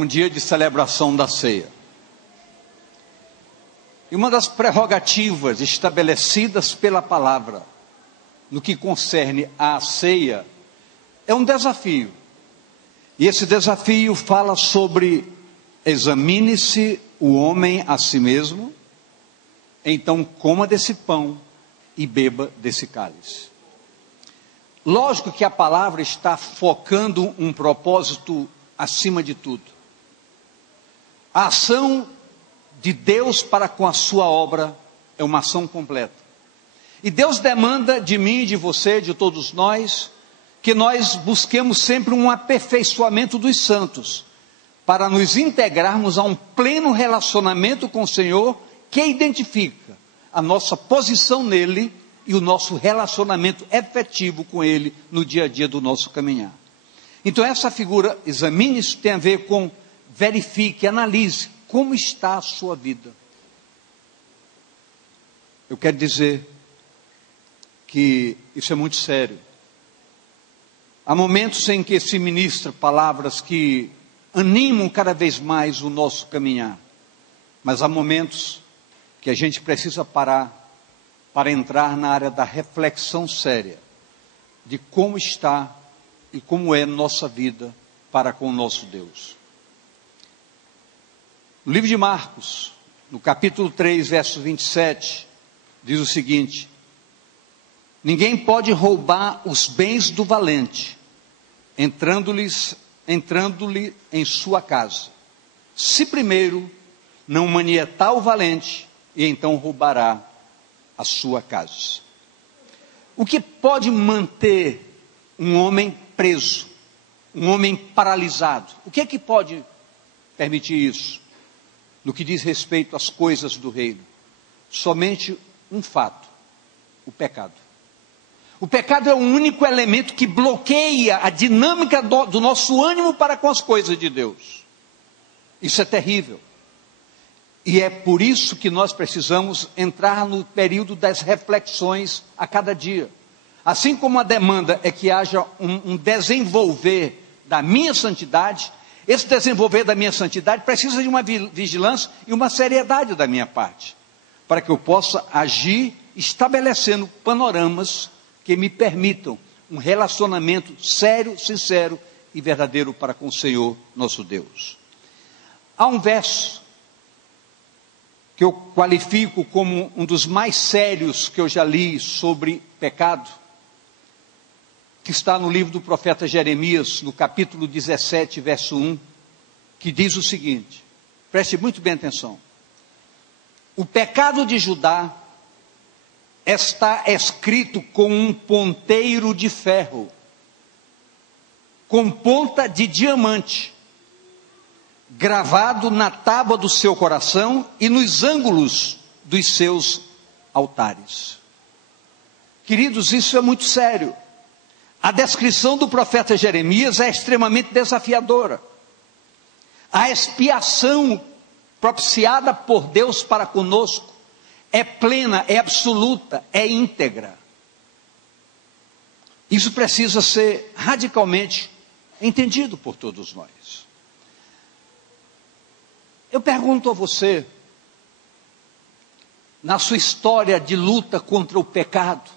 um dia de celebração da ceia. E uma das prerrogativas estabelecidas pela palavra, no que concerne à ceia, é um desafio. E esse desafio fala sobre: examine-se o homem a si mesmo, então coma desse pão e beba desse cálice. Lógico que a palavra está focando um propósito acima de tudo. A ação de Deus para com a sua obra é uma ação completa. E Deus demanda de mim, de você, de todos nós, que nós busquemos sempre um aperfeiçoamento dos santos, para nos integrarmos a um pleno relacionamento com o Senhor, que identifica a nossa posição nele e o nosso relacionamento efetivo com ele no dia a dia do nosso caminhar. Então essa figura, examine-se, tem a ver com verifique, analise como está a sua vida. Eu quero dizer que isso é muito sério. Há momentos em que se ministra palavras que animam cada vez mais o nosso caminhar, mas há momentos que a gente precisa parar para entrar na área da reflexão séria de como está e como é nossa vida para com o nosso Deus. No livro de Marcos, no capítulo 3, verso 27, diz o seguinte: ninguém pode roubar os bens do valente, entrando-lhe em sua casa, se primeiro não manietar o valente, e então roubará a sua casa. O que pode manter um homem preso, um homem paralisado? O que é que pode permitir isso? No que diz respeito às coisas do reino, somente um fato: o pecado. O pecado é o único elemento que bloqueia a dinâmica do nosso ânimo para com as coisas de Deus. Isso é terrível. E é por isso que nós precisamos entrar no período das reflexões a cada dia. Assim como a demanda é que haja um desenvolver da minha santidade, esse desenvolver da minha santidade precisa de uma vigilância e uma seriedade da minha parte, para que eu possa agir estabelecendo panoramas que me permitam um relacionamento sério, sincero e verdadeiro para com o Senhor nosso Deus. Há um verso que eu qualifico como um dos mais sérios que eu já li sobre pecado, que está no livro do profeta Jeremias, no capítulo 17, verso 1, que diz o seguinte, preste muito bem atenção: o pecado de Judá está escrito com um ponteiro de ferro, com ponta de diamante, gravado na tábua do seu coração e nos ângulos dos seus altares. Queridos, isso é muito sério. A descrição do profeta Jeremias é extremamente desafiadora. A expiação propiciada por Deus para conosco é plena, é absoluta, é íntegra. Isso precisa ser radicalmente entendido por todos nós. Eu pergunto a você, na sua história de luta contra o pecado,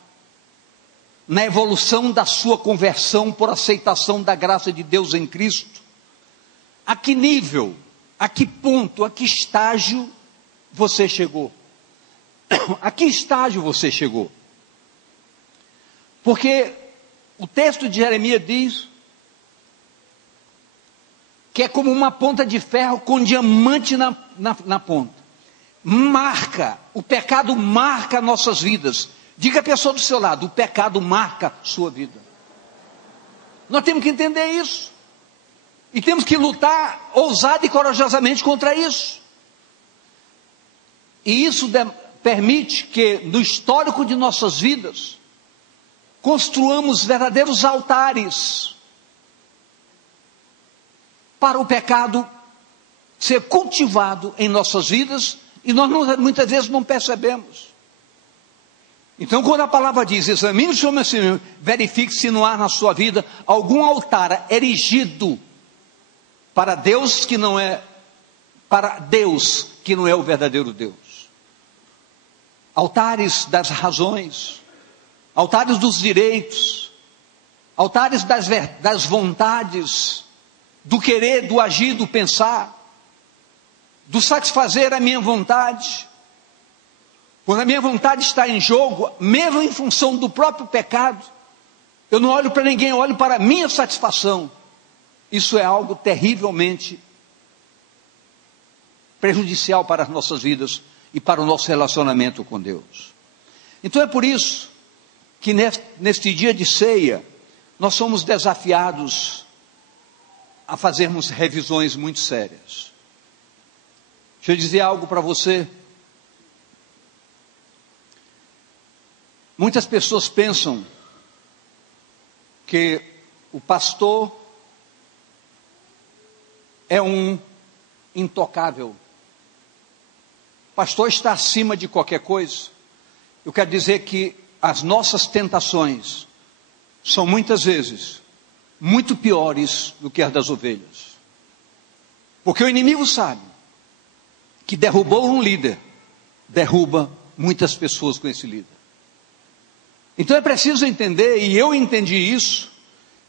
na evolução da sua conversão por aceitação da graça de Deus em Cristo, a que nível, a que ponto, a que estágio você chegou? A que estágio você chegou? Porque o texto de Jeremias diz que é como uma ponta de ferro com diamante na ponta. Marca, o pecado marca nossas vidas. Diga a pessoa do seu lado: o pecado marca sua vida. Nós temos que entender isso. E temos que lutar ousado e corajosamente contra isso. E isso permite que no histórico de nossas vidas construamos verdadeiros altares para o pecado ser cultivado em nossas vidas, e nós muitas vezes não percebemos. Então, quando a palavra diz: examine-se o homem, verifique se não há na sua vida algum altar erigido para Deus que não é o verdadeiro Deus. Altares das razões, altares dos direitos, altares das vontades, do querer, do agir, do pensar, do satisfazer a minha vontade. Quando a minha vontade está em jogo, mesmo em função do próprio pecado, eu não olho para ninguém, eu olho para a minha satisfação. Isso é algo terrivelmente prejudicial para as nossas vidas e para o nosso relacionamento com Deus. Então é por isso que neste dia de ceia, nós somos desafiados a fazermos revisões muito sérias. Deixa eu dizer algo para você. Muitas pessoas pensam que o pastor é um intocável. O pastor está acima de qualquer coisa. Eu quero dizer que as nossas tentações são muitas vezes muito piores do que as das ovelhas. Porque o inimigo sabe que derrubou um líder, derruba muitas pessoas com esse líder. Então é preciso entender, e eu entendi isso,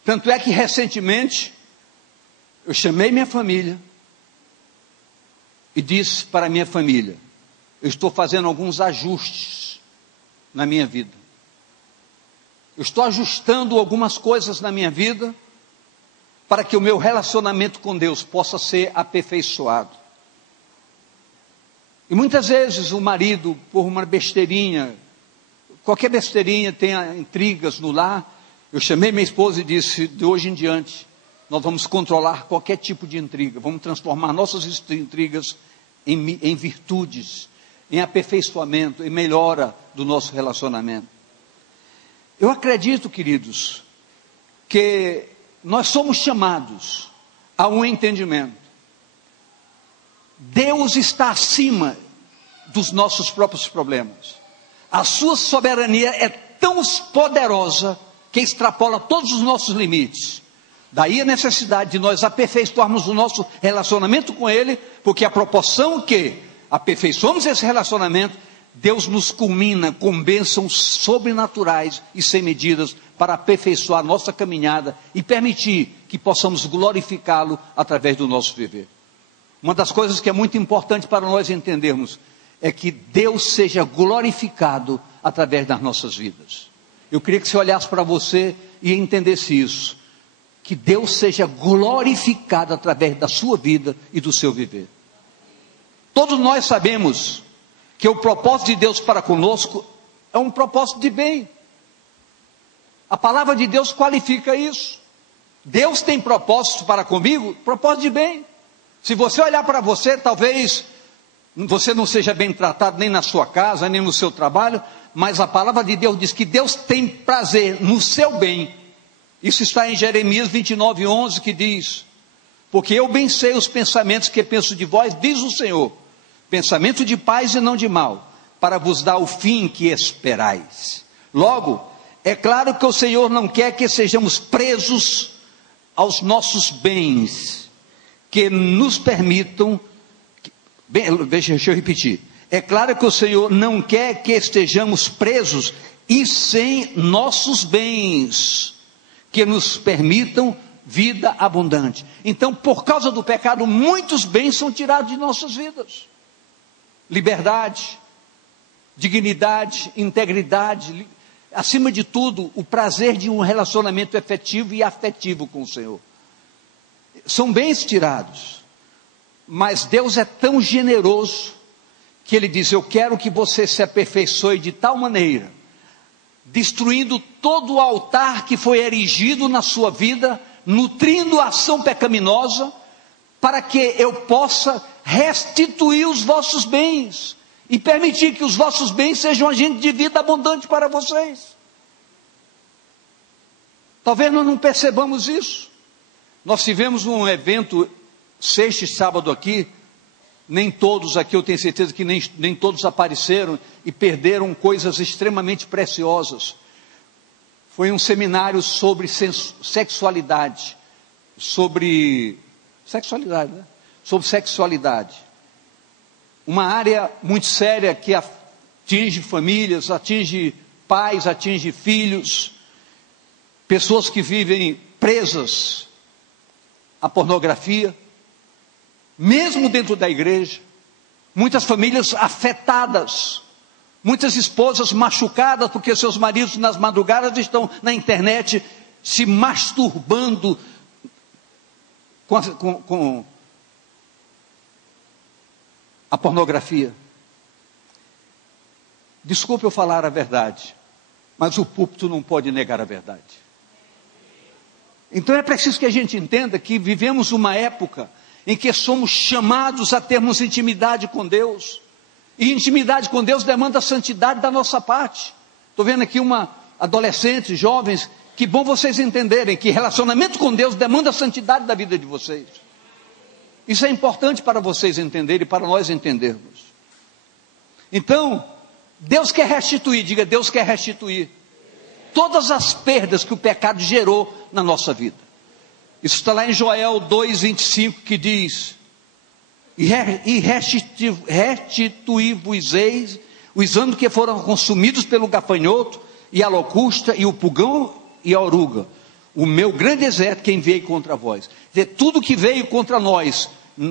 tanto é que recentemente eu chamei minha família e disse para a minha família: eu estou fazendo alguns ajustes na minha vida. Eu estou ajustando algumas coisas na minha vida para que o meu relacionamento com Deus possa ser aperfeiçoado. E muitas vezes o marido, por uma besteirinha, qualquer besteirinha, tem intrigas no lar. Eu chamei minha esposa e disse: de hoje em diante, nós vamos controlar qualquer tipo de intriga, vamos transformar nossas intrigas em virtudes, em aperfeiçoamento, em melhora do nosso relacionamento. Eu acredito, queridos, que nós somos chamados a um entendimento. Deus está acima dos nossos próprios problemas. A sua soberania é tão poderosa que extrapola todos os nossos limites. Daí a necessidade de nós aperfeiçoarmos o nosso relacionamento com Ele, porque a proporção que aperfeiçoamos esse relacionamento, Deus nos culmina com bênçãos sobrenaturais e sem medidas para aperfeiçoar a nossa caminhada e permitir que possamos glorificá-lo através do nosso viver. Uma das coisas que é muito importante para nós entendermos é que Deus seja glorificado através das nossas vidas. Eu queria que você olhasse para você e entendesse isso. Que Deus seja glorificado através da sua vida e do seu viver. Todos nós sabemos que o propósito de Deus para conosco é um propósito de bem. A palavra de Deus qualifica isso. Deus tem propósito para comigo, propósito de bem. Se você olhar para você, talvez você não seja bem tratado nem na sua casa, nem no seu trabalho, mas a palavra de Deus diz que Deus tem prazer no seu bem. Isso está em Jeremias 29:11, que diz: porque eu bem sei os pensamentos que penso de vós, diz o Senhor, pensamento de paz e não de mal, para vos dar o fim que esperais. Logo, é claro que o Senhor não quer que sejamos presos aos nossos bens, que nos permitam, deixa eu repetir, é claro que o Senhor não quer que estejamos presos e sem nossos bens, que nos permitam vida abundante. Então, por causa do pecado, muitos bens são tirados de nossas vidas. Liberdade, dignidade, integridade, acima de tudo, o prazer de um relacionamento efetivo e afetivo com o Senhor. São bens tirados, mas Deus é tão generoso, que Ele diz: eu quero que você se aperfeiçoe de tal maneira, destruindo todo o altar que foi erigido na sua vida, nutrindo a ação pecaminosa, para que eu possa restituir os vossos bens, e permitir que os vossos bens sejam agentes de vida abundante para vocês. Talvez nós não percebamos isso. Nós tivemos um evento sexta e sábado aqui, nem todos aqui, eu tenho certeza que nem todos apareceram e perderam coisas extremamente preciosas. Foi um seminário sobre sexualidade, sobre Sexualidade, né? Sobre sexualidade. Uma área muito séria que atinge famílias, atinge pais, atinge filhos, pessoas que vivem presas à pornografia, mesmo dentro da igreja, muitas famílias afetadas, muitas esposas machucadas porque seus maridos nas madrugadas estão na internet se masturbando com a pornografia. Desculpe eu falar a verdade, mas o púlpito não pode negar a verdade. Então é preciso que a gente entenda que vivemos uma época em que somos chamados a termos intimidade com Deus, e intimidade com Deus demanda a santidade da nossa parte. Estou vendo aqui uma adolescente, jovens, que bom vocês entenderem que relacionamento com Deus demanda a santidade da vida de vocês. Isso é importante para vocês entenderem e para nós entendermos. Então, Deus quer restituir, diga, Deus quer restituir todas as perdas que o pecado gerou na nossa vida. Isso está lá em Joel 2:25, que diz: e restituí-vos-eis os anos que foram consumidos pelo gafanhoto, e a locusta, e o pulgão, e a oruga, o meu grande exército que enviei contra vós. De tudo que veio contra nós,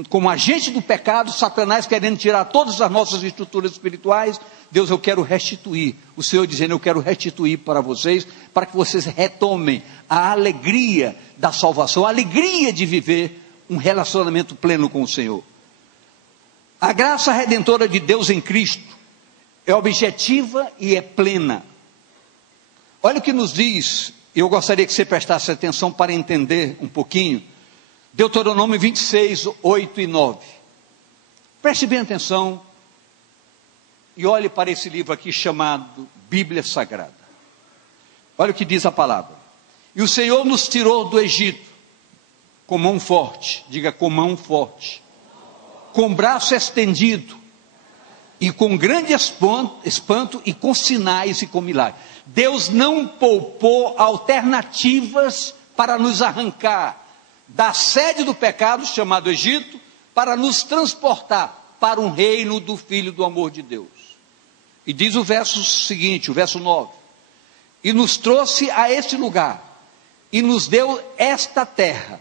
como agente do pecado, Satanás querendo tirar todas as nossas estruturas espirituais, Deus, eu quero restituir. O Senhor dizendo, eu quero restituir para vocês, para que vocês retomem a alegria da salvação, a alegria de viver um relacionamento pleno com o Senhor. A graça redentora de Deus em Cristo é objetiva e é plena. Olha o que nos diz, e eu gostaria que você prestasse atenção para entender um pouquinho, Deuteronômio 26, 8 e 9. Preste bem atenção e olhe para esse livro aqui chamado Bíblia Sagrada. Olha o que diz a palavra. E o Senhor nos tirou do Egito com mão forte, diga com mão forte, com braço estendido, e com grande espanto, e com sinais e com milagres. Deus não poupou alternativas para nos arrancar da sede do pecado, chamado Egito, para nos transportar para um reino do Filho do amor de Deus. E diz o verso seguinte, o verso 9, e nos trouxe a este lugar, e nos deu esta terra,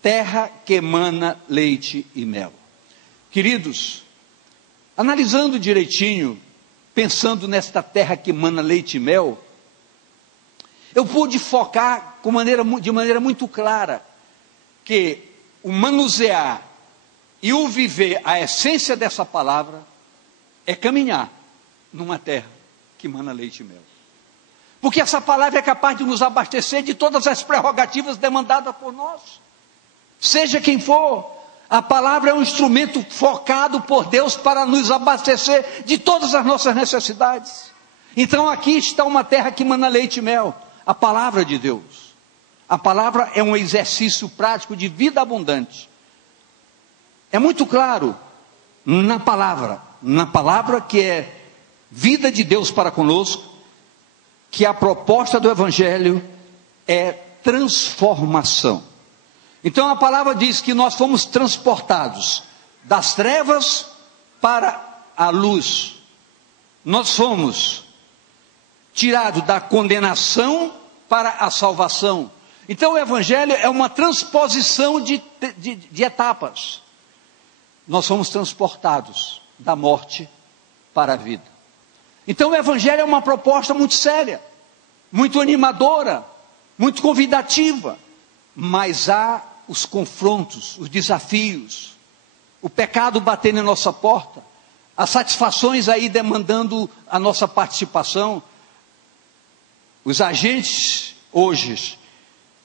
terra que emana leite e mel. Queridos, analisando direitinho, pensando nesta terra que emana leite e mel, eu pude focar de maneira muito clara, que o manusear e o viver a essência dessa palavra é caminhar numa terra que emana leite e mel. Porque essa palavra é capaz de nos abastecer de todas as prerrogativas demandadas por nós. Seja quem for, a palavra é um instrumento focado por Deus para nos abastecer de todas as nossas necessidades. Então aqui está uma terra que emana leite e mel, a palavra de Deus. A palavra é um exercício prático de vida abundante. É muito claro na palavra que é vida de Deus para conosco, que a proposta do Evangelho é transformação. Então a palavra diz que nós fomos transportados das trevas para a luz. Nós fomos tirados da condenação para a salvação. Então o Evangelho é uma transposição de etapas. Nós somos transportados da morte para a vida. Então o Evangelho é uma proposta muito séria, muito animadora, muito convidativa, mas há os confrontos, os desafios, o pecado batendo em nossa porta, as satisfações aí demandando a nossa participação. Os agentes hoje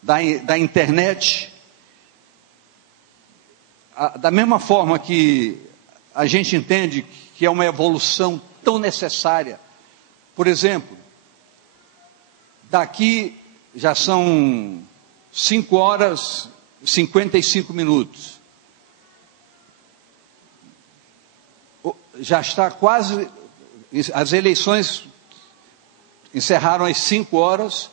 da internet, da mesma forma que a gente entende que é uma evolução tão necessária. Por exemplo, daqui já são 5 horas e 55 minutos. Já está quase, as eleições encerraram às 5 horas,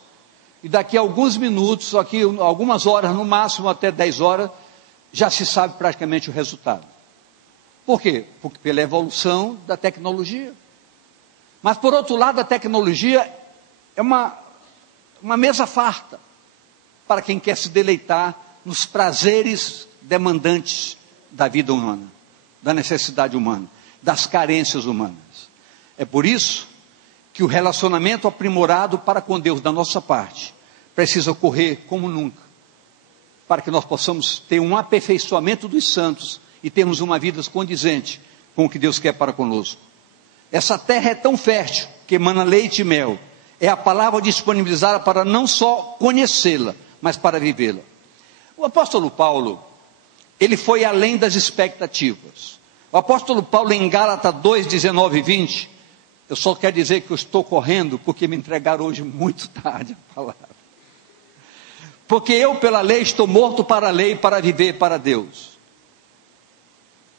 e daqui a alguns minutos, aqui algumas horas, no máximo até 10 horas, já se sabe praticamente o resultado. Por quê? Porque pela evolução da tecnologia. Mas por outro lado, a tecnologia é uma mesa farta para quem quer se deleitar nos prazeres demandantes da vida humana, da necessidade humana, das carências humanas. É por isso que o relacionamento aprimorado para com Deus da nossa parte precisa ocorrer como nunca, para que nós possamos ter um aperfeiçoamento dos santos e termos uma vida condizente com o que Deus quer para conosco. Essa terra é tão fértil que emana leite e mel. É a palavra disponibilizada para não só conhecê-la, mas para vivê-la. O apóstolo Paulo, ele foi além das expectativas. O apóstolo Paulo em Gálatas 2, 19 e 20, eu só quero dizer que eu estou correndo, porque me entregaram hoje muito tarde a palavra. Porque eu pela lei estou morto para a lei, para viver para Deus.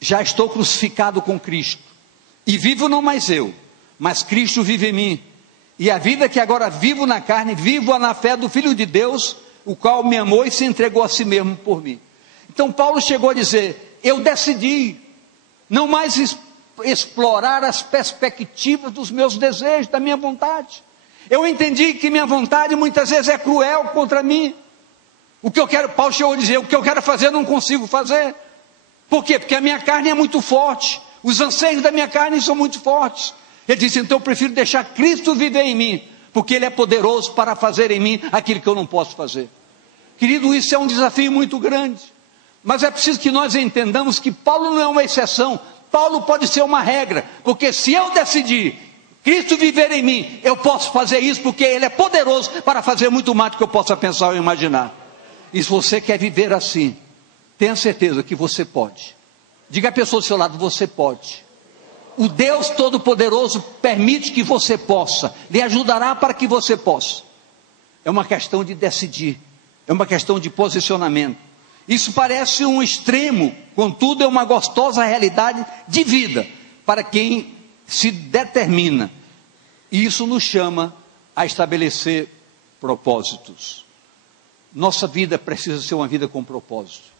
Já estou crucificado com Cristo, e vivo não mais eu, mas Cristo vive em mim. E a vida que agora vivo na carne, vivo-a na fé do Filho de Deus, o qual me amou e se entregou a si mesmo por mim. Então Paulo chegou a dizer, eu decidi não mais explorar as perspectivas dos meus desejos, da minha vontade. Eu entendi que minha vontade muitas vezes é cruel contra mim. O que eu quero, Paulo chegou a dizer, o que eu quero fazer eu não consigo fazer. Por quê? Porque a minha carne é muito forte, os anseios da minha carne são muito fortes. Ele disse, então eu prefiro deixar Cristo viver em mim, porque Ele é poderoso para fazer em mim aquilo que eu não posso fazer. Querido, isso é um desafio muito grande, mas é preciso que nós entendamos que Paulo não é uma exceção, Paulo pode ser uma regra, porque se eu decidir Cristo viver em mim, eu posso fazer isso, porque Ele é poderoso para fazer muito mais do que eu possa pensar ou imaginar. E se você quer viver assim, tenha certeza que você pode. Diga à pessoa do seu lado, você pode. O Deus Todo-Poderoso permite que você possa, lhe ajudará para que você possa. É uma questão de decidir, é uma questão de posicionamento. Isso parece um extremo, contudo é uma gostosa realidade de vida, para quem se determina. E isso nos chama a estabelecer propósitos. Nossa vida precisa ser uma vida com propósito.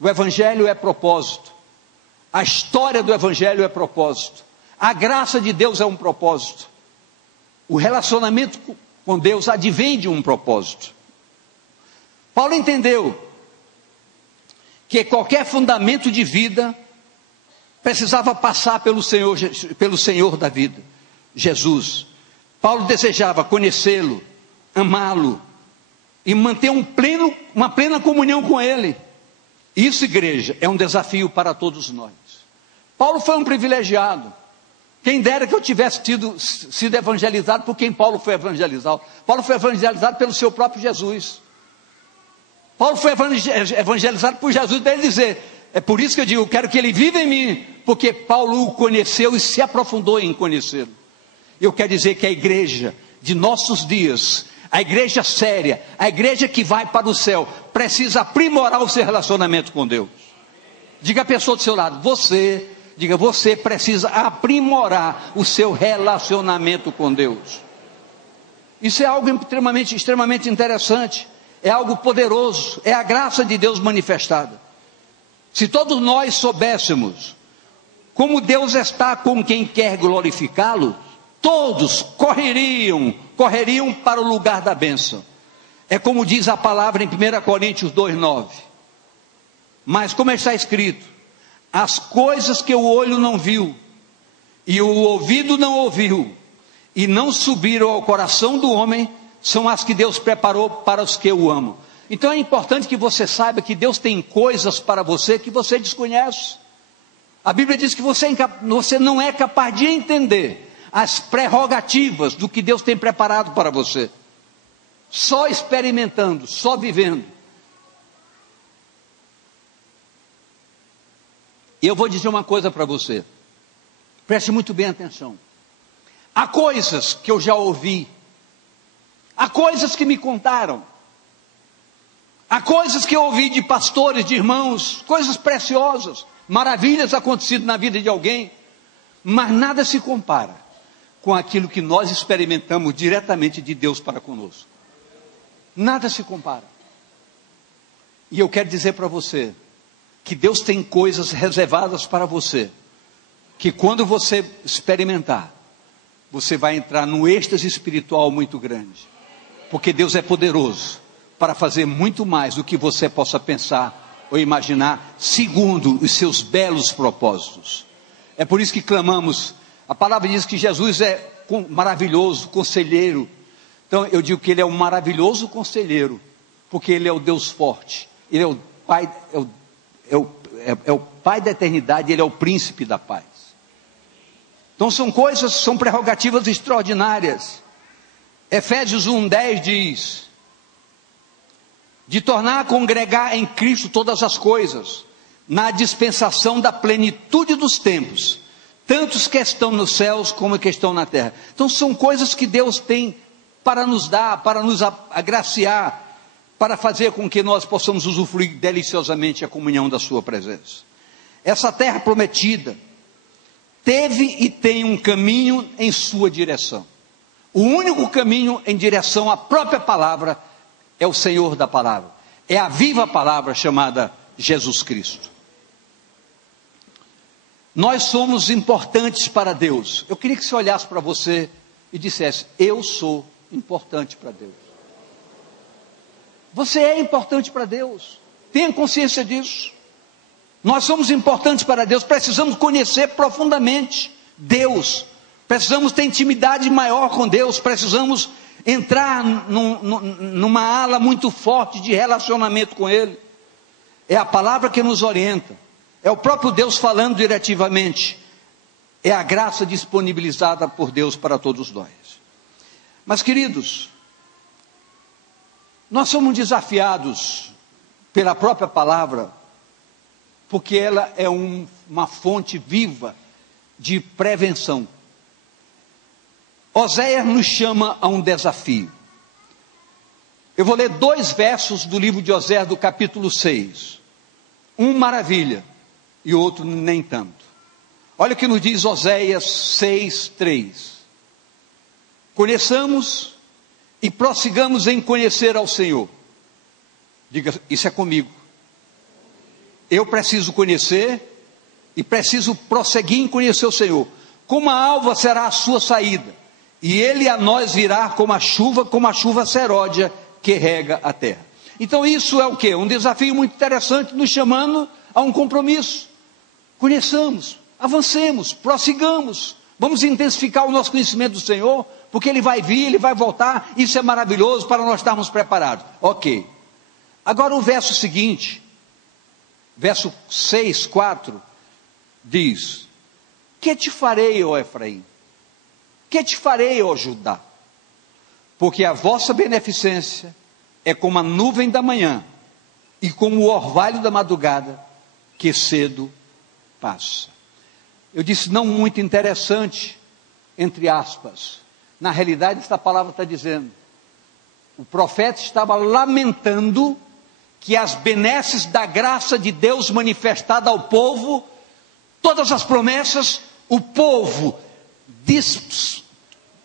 O Evangelho é propósito. A história do Evangelho é propósito. A graça de Deus é um propósito. O relacionamento com Deus advém de um propósito. Paulo entendeu que qualquer fundamento de vida precisava passar pelo Senhor da vida, Jesus. Paulo desejava conhecê-lo, amá-lo e manter uma plena comunhão com Ele. Isso, igreja, é um desafio para todos nós. Paulo foi um privilegiado. Quem dera que eu tivesse sido evangelizado por quem Paulo foi evangelizado. Paulo foi evangelizado pelo seu próprio Jesus. Paulo foi evangelizado por Jesus, dele dizer, é por isso que eu digo, eu quero que ele viva em mim, porque Paulo o conheceu e se aprofundou em conhecê-lo. Eu quero dizer que a igreja de nossos dias, a igreja séria, a igreja que vai para o céu, precisa aprimorar o seu relacionamento com Deus. Diga a pessoa do seu lado, você precisa aprimorar o seu relacionamento com Deus. Isso é algo extremamente interessante, é algo poderoso, é a graça de Deus manifestada. Se todos nós soubéssemos como Deus está com quem quer glorificá-lo, todos correriam para o lugar da bênção. É como diz a palavra em 1 Coríntios 2,9. Mas como está escrito, as coisas que o olho não viu, e o ouvido não ouviu, e não subiram ao coração do homem, são as que Deus preparou para os que o amam. Então é importante que você saiba que Deus tem coisas para você que você desconhece. A Bíblia diz que você não é capaz de entender as prerrogativas do que Deus tem preparado para você. Só experimentando, só vivendo. E eu vou dizer uma coisa para você. Preste muito bem atenção. Há coisas que eu já ouvi. Há coisas que me contaram. Há coisas que eu ouvi de pastores, de irmãos, coisas preciosas, maravilhas acontecidas na vida de alguém, mas nada se compara com aquilo que nós experimentamos diretamente de Deus para conosco. Nada se compara. E eu quero dizer para você, que Deus tem coisas reservadas para você, que quando você experimentar, você vai entrar num êxtase espiritual muito grande, porque Deus é poderoso para fazer muito mais do que você possa pensar ou imaginar, segundo os seus belos propósitos. É por isso que clamamos. A palavra diz que Jesus é maravilhoso conselheiro. Então eu digo que Ele é um maravilhoso conselheiro, porque Ele é o Deus forte, Ele é o Pai, é o Pai da eternidade, Ele é o príncipe da paz. Então são prerrogativas extraordinárias. Efésios 1:10 diz: de tornar a congregar em Cristo todas as coisas, na dispensação da plenitude dos tempos, tantos que estão nos céus como que estão na terra. Então são coisas que Deus tem para nos dar, para nos agraciar, para fazer com que nós possamos usufruir deliciosamente a comunhão da sua presença. Essa terra prometida teve e tem um caminho em sua direção. O único caminho em direção à própria palavra é o Senhor da palavra, é a viva palavra chamada Jesus Cristo. Nós somos importantes para Deus. Eu queria que você olhasse para você e dissesse: eu sou importante para Deus. Você é importante para Deus, tenha consciência disso. Nós somos importantes para Deus, precisamos conhecer profundamente Deus, precisamos ter intimidade maior com Deus, precisamos entrar numa ala muito forte de relacionamento com Ele. É a palavra que nos orienta, é o próprio Deus falando diretivamente, é a graça disponibilizada por Deus para todos nós. Mas queridos, nós somos desafiados pela própria palavra, porque ela é uma fonte viva de prevenção. Oséias nos chama a um desafio. Eu vou ler 2 versos do livro de Oséias, do capítulo 6. Um maravilha e outro nem tanto. Olha o que nos diz Oséias 6:3. Conheçamos e prossigamos em conhecer ao Senhor. Diga, isso é comigo. Eu preciso conhecer e preciso prosseguir em conhecer o Senhor. Como a alva será a sua saída, e Ele a nós virá como a chuva seródia que rega a terra. Então isso é o quê? Um desafio muito interessante, nos chamando a um compromisso. Conheçamos, avancemos, prossigamos, vamos intensificar o nosso conhecimento do Senhor, porque Ele vai vir, Ele vai voltar, isso é maravilhoso para nós estarmos preparados. Ok. Agora o verso seguinte, verso 6:4, diz: que te farei, ó Efraim? Que te farei, ó Judá? Porque a vossa beneficência é como a nuvem da manhã, e como o orvalho da madrugada, que cedo passa. Eu disse não muito interessante, entre aspas. Na realidade, esta palavra está dizendo, o profeta estava lamentando que as benesses da graça de Deus manifestada ao povo, todas as promessas, o povo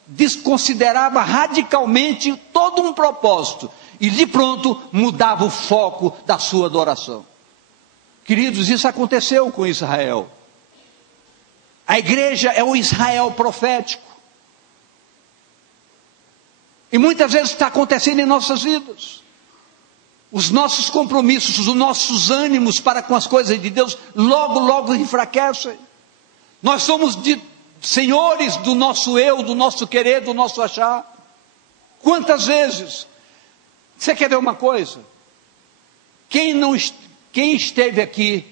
desconsiderava radicalmente todo um propósito, e de pronto mudava o foco da sua adoração. Queridos, isso aconteceu com Israel. A igreja é o Israel profético, e muitas vezes está acontecendo em nossas vidas. Os nossos compromissos, os nossos ânimos para com as coisas de Deus, logo enfraquecem. Nós somos senhores do nosso eu, do nosso querer, do nosso achar. Quantas vezes? Você quer ver uma coisa? Quem esteve aqui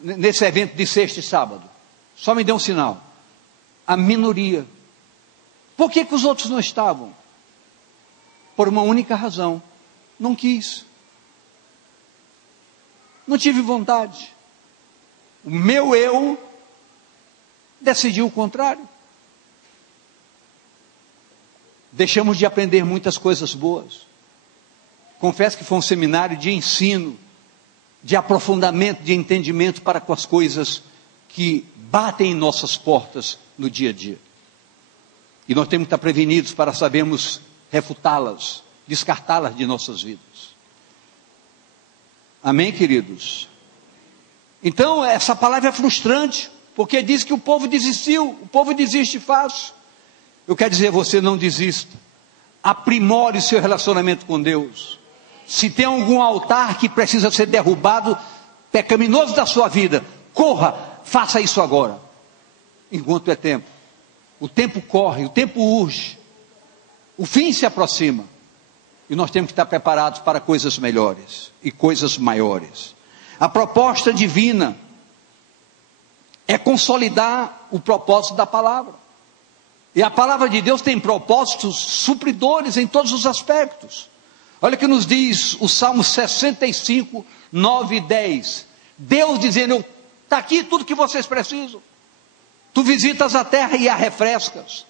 nesse evento de sexta e sábado? Só me dê um sinal. A minoria. Por que os outros não estavam? Por uma única razão. Não quis. Não tive vontade. O meu eu decidiu o contrário. Deixamos de aprender muitas coisas boas. Confesso que foi um seminário de ensino, de aprofundamento, de entendimento para com as coisas que batem em nossas portas no dia a dia. E nós temos que estar prevenidos para sabermos refutá-las, descartá-las de nossas vidas. Amém, queridos? Então, essa palavra é frustrante, porque diz que o povo desistiu, o povo desiste fácil. Eu quero dizer, você não desista, aprimore o seu relacionamento com Deus. Se tem algum altar que precisa ser derrubado, pecaminoso da sua vida, corra, faça isso agora, enquanto é tempo. O tempo corre, o tempo urge, o fim se aproxima, e nós temos que estar preparados para coisas melhores e coisas maiores. A proposta divina é consolidar o propósito da palavra, e a palavra de Deus tem propósitos supridores em todos os aspectos. Olha o que nos diz o Salmo 65, 9 e 10. Deus dizendo, está aqui tudo que vocês precisam. Tu visitas a terra e a refrescas.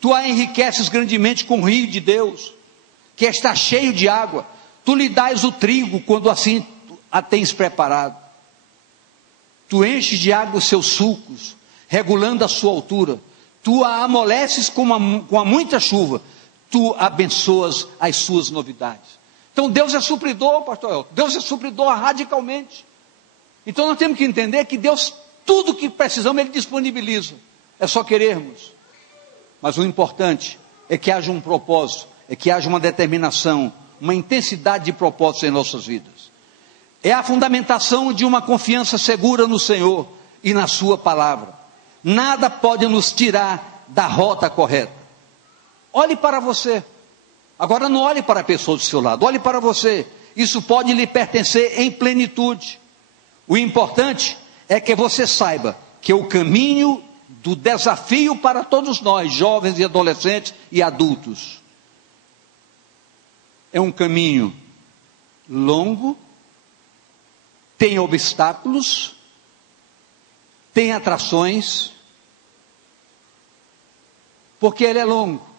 Tu a enriqueces grandemente com o rio de Deus, que está cheio de água. Tu lhe dás o trigo quando assim a tens preparado. Tu enches de água os seus sulcos, regulando a sua altura. Tu a amoleces com a muita chuva. Tu abençoas as suas novidades. Então Deus é supridor, pastor Elton. Deus é supridor radicalmente. Então nós temos que entender que Deus, tudo que precisamos, Ele disponibiliza. É só querermos. Mas o importante é que haja um propósito, é que haja uma determinação, uma intensidade de propósitos em nossas vidas. É a fundamentação de uma confiança segura no Senhor e na sua palavra. Nada pode nos tirar da rota correta. Olhe para você. Agora não olhe para a pessoa do seu lado, olhe para você. Isso pode lhe pertencer em plenitude. O importante é que você saiba que o caminho do desafio para todos nós, jovens e adolescentes e adultos, é um caminho longo, tem obstáculos, tem atrações, porque ele é longo.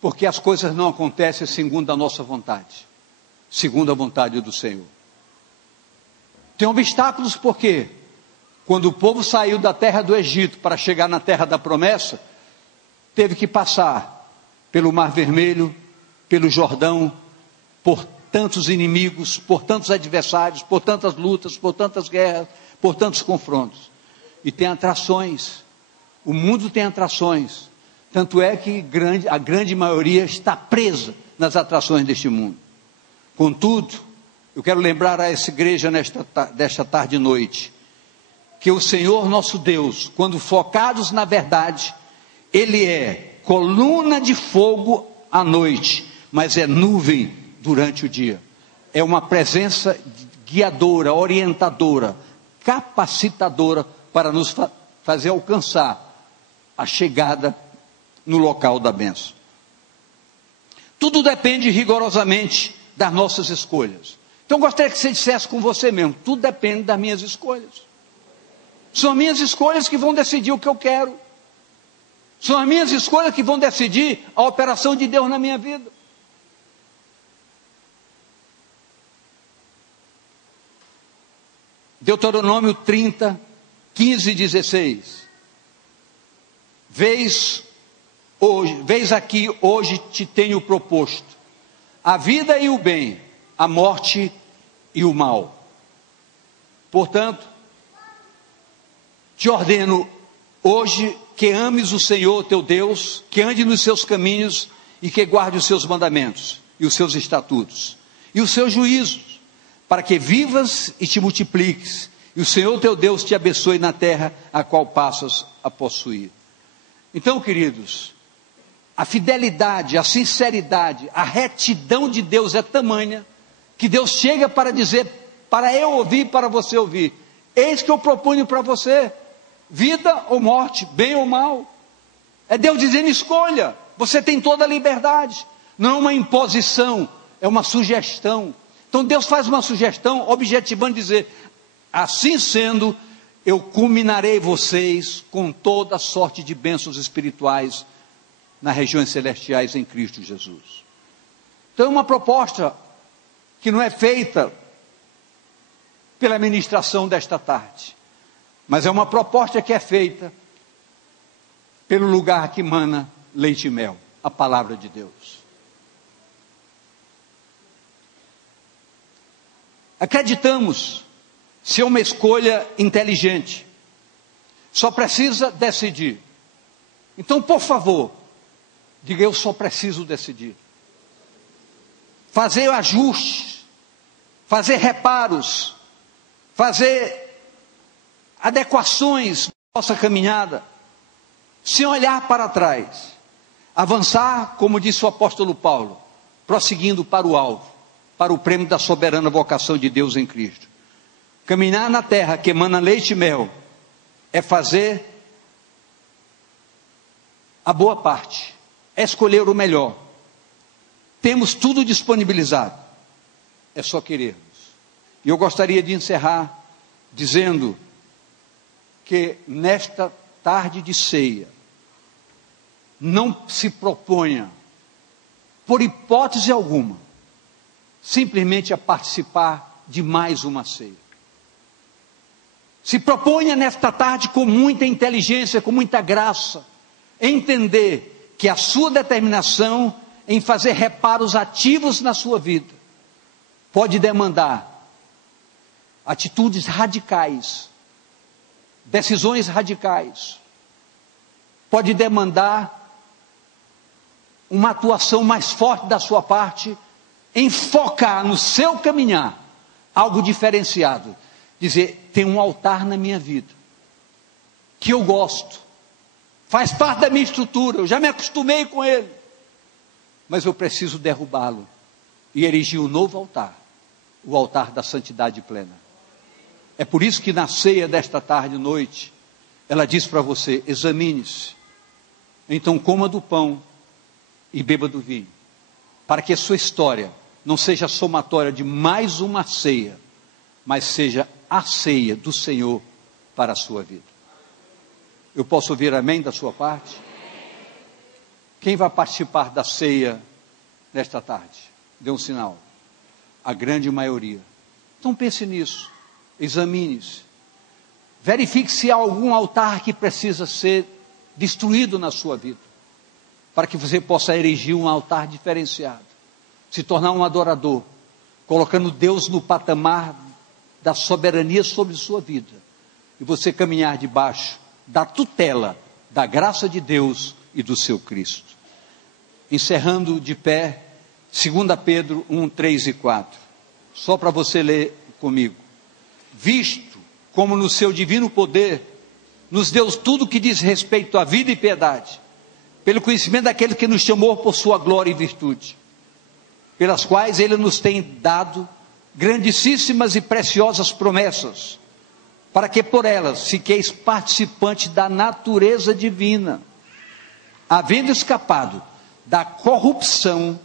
Porque as coisas não acontecem segundo a nossa vontade, segundo a vontade do Senhor. Tem obstáculos porque, quando o povo saiu da terra do Egito para chegar na terra da promessa, teve que passar pelo Mar Vermelho, pelo Jordão, por tantos inimigos, por tantos adversários, por tantas lutas, por tantas guerras, por tantos confrontos. E tem atrações, o mundo tem atrações. Tanto é que a grande maioria está presa nas atrações deste mundo. Contudo, eu quero lembrar a essa igreja desta tarde e noite, que o Senhor nosso Deus, quando focados na verdade, Ele é coluna de fogo à noite, mas é nuvem durante o dia. É uma presença guiadora, orientadora, capacitadora para nos fazer alcançar a chegada no local da bênção. Tudo depende rigorosamente das nossas escolhas. Então eu gostaria que você dissesse com você mesmo, tudo depende das minhas escolhas. São as minhas escolhas que vão decidir o que eu quero. São as minhas escolhas que vão decidir a operação de Deus na minha vida. Deuteronômio 30, 15 e 16. Vês aqui, hoje te tenho proposto a vida e o bem, a morte e o mal. Portanto, te ordeno hoje que ames o Senhor teu Deus, que ande nos seus caminhos e que guarde os seus mandamentos e os seus estatutos e os seus juízos, para que vivas e te multipliques, e o Senhor teu Deus te abençoe na terra a qual passas a possuir. Então, queridos, a fidelidade, a sinceridade, a retidão de Deus é tamanha, que Deus chega para dizer, para eu ouvir, para você ouvir, eis que eu proponho para você, vida ou morte, bem ou mal. É Deus dizendo, escolha, você tem toda a liberdade, não é uma imposição, é uma sugestão. Então Deus faz uma sugestão, objetivando dizer, assim sendo, eu culminarei vocês com toda sorte de bênçãos espirituais nas regiões celestiais em Cristo Jesus. Então é uma proposta que não é feita pela ministração desta tarde, mas é uma proposta que é feita pelo lugar que mana leite e mel, a palavra de Deus. Acreditamos ser uma escolha inteligente. Só precisa decidir. Então, por favor, diga: eu só preciso decidir. Fazer ajustes, fazer reparos, fazer adequações na nossa caminhada, sem olhar para trás. Avançar, como disse o apóstolo Paulo, prosseguindo para o alvo, para o prêmio da soberana vocação de Deus em Cristo. Caminhar na terra que emana leite e mel é fazer a boa parte, é escolher o melhor. Temos tudo disponibilizado, é só querermos. E eu gostaria de encerrar dizendo que nesta tarde de ceia, não se proponha, por hipótese alguma, simplesmente a participar de mais uma ceia. Se proponha nesta tarde com muita inteligência, com muita graça, entender que a sua determinação em fazer reparos ativos na sua vida pode demandar atitudes radicais, decisões radicais, pode demandar uma atuação mais forte da sua parte em focar no seu caminhar algo diferenciado. Dizer: tem um altar na minha vida que eu gosto, faz parte da minha estrutura, eu já me acostumei com ele, mas eu preciso derrubá-lo e erigir um novo altar, o altar da santidade plena. É por isso que na ceia desta tarde e noite, ela diz para você: examine-se, então coma do pão e beba do vinho, para que a sua história não seja somatória de mais uma ceia, mas seja a ceia do Senhor para a sua vida. Eu posso ouvir amém da sua parte? Quem vai participar da ceia nesta tarde? Dê um sinal. A grande maioria. Então pense nisso, examine-se, verifique se há algum altar que precisa ser destruído na sua vida, para que você possa erigir um altar diferenciado, se tornar um adorador, colocando Deus no patamar da soberania sobre sua vida, e você caminhar debaixo da tutela, da graça de Deus e do seu Cristo. Encerrando de pé, 2 Pedro 1, 3 e 4, só para você ler comigo. Visto como no seu divino poder, nos deu tudo que diz respeito à vida e piedade, pelo conhecimento daquele que nos chamou por sua glória e virtude, pelas quais ele nos tem dado grandíssimas e preciosas promessas, para que por elas fiqueis participantes da natureza divina, havendo escapado da corrupção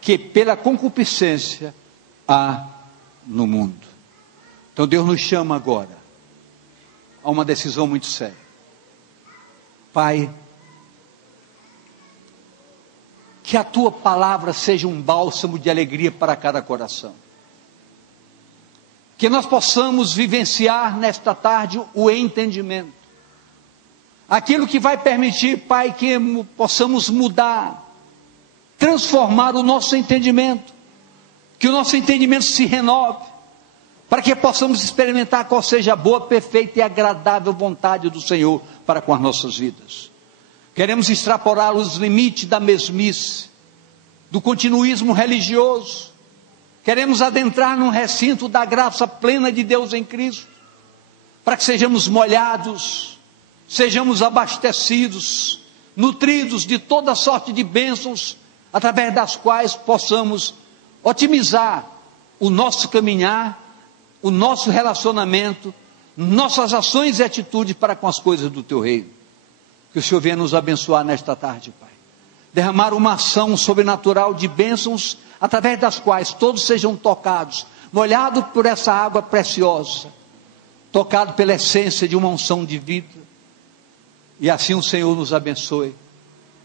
que pela concupiscência há no mundo. Então Deus nos chama agora a uma decisão muito séria. Pai, que a tua palavra seja um bálsamo de alegria para cada coração. Que nós possamos vivenciar nesta tarde o entendimento. Aquilo que vai permitir, Pai, que possamos mudar, transformar o nosso entendimento. Que o nosso entendimento se renove, para que possamos experimentar qual seja a boa, perfeita e agradável vontade do Senhor para com as nossas vidas. Queremos extrapolar os limites da mesmice, do continuismo religioso. Queremos adentrar num recinto da graça plena de Deus em Cristo, para que sejamos molhados, sejamos abastecidos, nutridos de toda sorte de bênçãos, através das quais possamos otimizar o nosso caminhar, o nosso relacionamento, nossas ações e atitudes para com as coisas do teu reino. Que o Senhor venha nos abençoar nesta tarde, Pai. Derramar uma ação sobrenatural de bênçãos, através das quais todos sejam tocados, molhados por essa água preciosa, tocados pela essência de uma unção de vida. E assim o Senhor nos abençoe,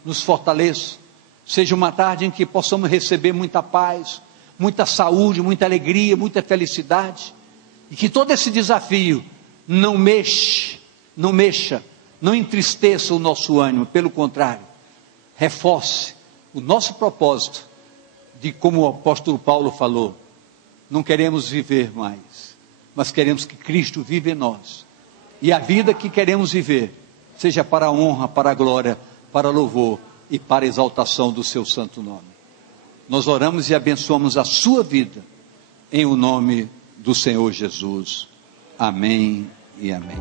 nos fortaleça. Seja uma tarde em que possamos receber muita paz, muita saúde, muita alegria, muita felicidade. E que todo esse desafio não mexa, não entristeça o nosso ânimo. Pelo contrário, reforce o nosso propósito de, como o apóstolo Paulo falou, não queremos viver mais, mas queremos que Cristo viva em nós. E a vida que queremos viver, seja para a honra, para a glória, para louvor e para a exaltação do seu santo nome. Nós oramos e abençoamos a sua vida, em o nome do Senhor Jesus. Amém e amém.